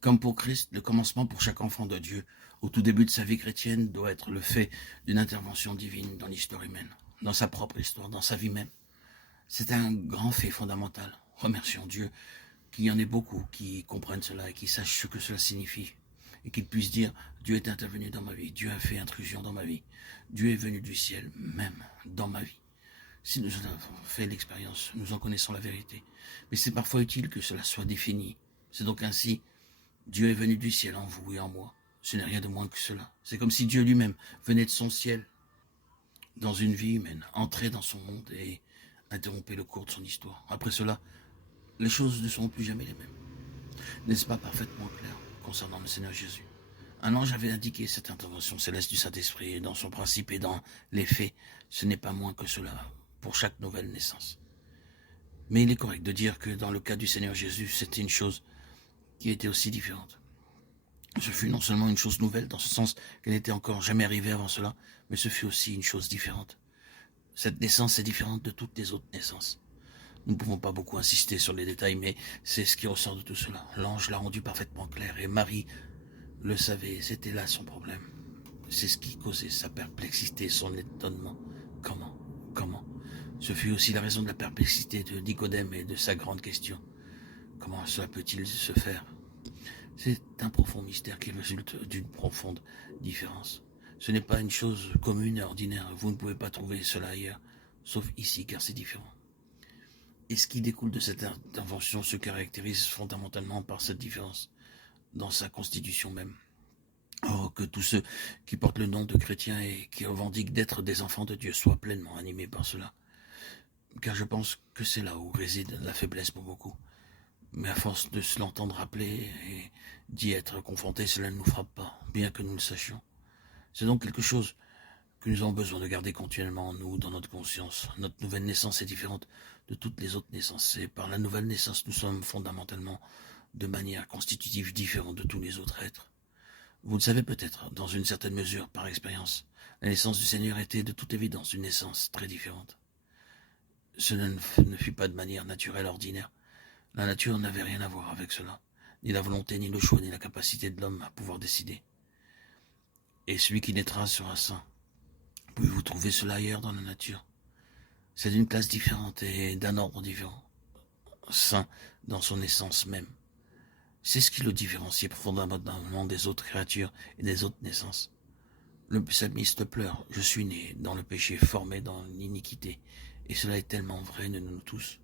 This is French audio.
Comme pour Christ, le commencement pour chaque enfant de Dieu, au tout début de sa vie chrétienne, doit être le fait d'une intervention divine dans l'histoire humaine, dans sa propre histoire, dans sa vie même. C'est un grand fait fondamental. Remercions Dieu qu'il y en ait beaucoup qui comprennent cela et qui sachent ce que cela signifie. Et qu'ils puissent dire, Dieu est intervenu dans ma vie, Dieu a fait intrusion dans ma vie, Dieu est venu du ciel, même dans ma vie. Si nous en avons fait l'expérience, nous en connaissons la vérité. Mais c'est parfois utile que cela soit défini. C'est donc ainsi, Dieu est venu du ciel en vous et en moi. Ce n'est rien de moins que cela. C'est comme si Dieu lui-même venait de son ciel dans une vie humaine, entrait dans son monde et interrompait le cours de son histoire. Après cela, les choses ne seront plus jamais les mêmes. N'est-ce pas parfaitement clair concernant le Seigneur Jésus? Un ange avait indiqué cette intervention céleste du Saint-Esprit, et dans son principe et dans les faits, ce n'est pas moins que cela pour chaque nouvelle naissance. Mais il est correct de dire que dans le cas du Seigneur Jésus, c'était une chose qui était aussi différente. Ce fut non seulement une chose nouvelle, dans ce sens qu'elle n'était encore jamais arrivée avant cela, mais ce fut aussi une chose différente. Cette naissance est différente de toutes les autres naissances. Nous ne pouvons pas beaucoup insister sur les détails, mais c'est ce qui ressort de tout cela. L'ange l'a rendu parfaitement clair, et Marie le savait, c'était là son problème. C'est ce qui causait sa perplexité, son étonnement. Comment Ce fut aussi la raison de la perplexité de Nicodème et de sa grande question. Comment cela peut-il se faire? C'est un profond mystère qui résulte d'une profonde différence. Ce n'est pas une chose commune et ordinaire. Vous ne pouvez pas trouver cela ailleurs, sauf ici, car c'est différent. Et ce qui découle de cette intervention se caractérise fondamentalement par cette différence dans sa constitution même. Oh, que tous ceux qui portent le nom de chrétiens et qui revendiquent d'être des enfants de Dieu soient pleinement animés par cela. Car je pense que c'est là où réside la faiblesse pour beaucoup. Mais à force de se l'entendre rappeler et d'y être confronté, cela ne nous frappe pas, bien que nous le sachions. C'est donc quelque chose que nous avons besoin de garder continuellement en nous, dans notre conscience. Notre nouvelle naissance est différente de toutes les autres naissances. Et par la nouvelle naissance, nous sommes fondamentalement, de manière constitutive, différents de tous les autres êtres. Vous le savez peut-être, dans une certaine mesure, par expérience, la naissance du Seigneur était de toute évidence une naissance très différente. Cela ne fut pas de manière naturelle, ordinaire. La nature n'avait rien à voir avec cela, ni la volonté, ni le choix, ni la capacité de l'homme à pouvoir décider. Et celui qui naîtra sera saint. Pouvez-vous trouver cela ailleurs dans la nature? C'est d'une classe différente et d'un ordre différent. Saint dans son essence même. C'est ce qui le différencie fondamentalement des autres créatures et des autres naissances. Le psalmiste pleure, je suis né dans le péché, formé dans l'iniquité, et cela est tellement vrai de nous tous.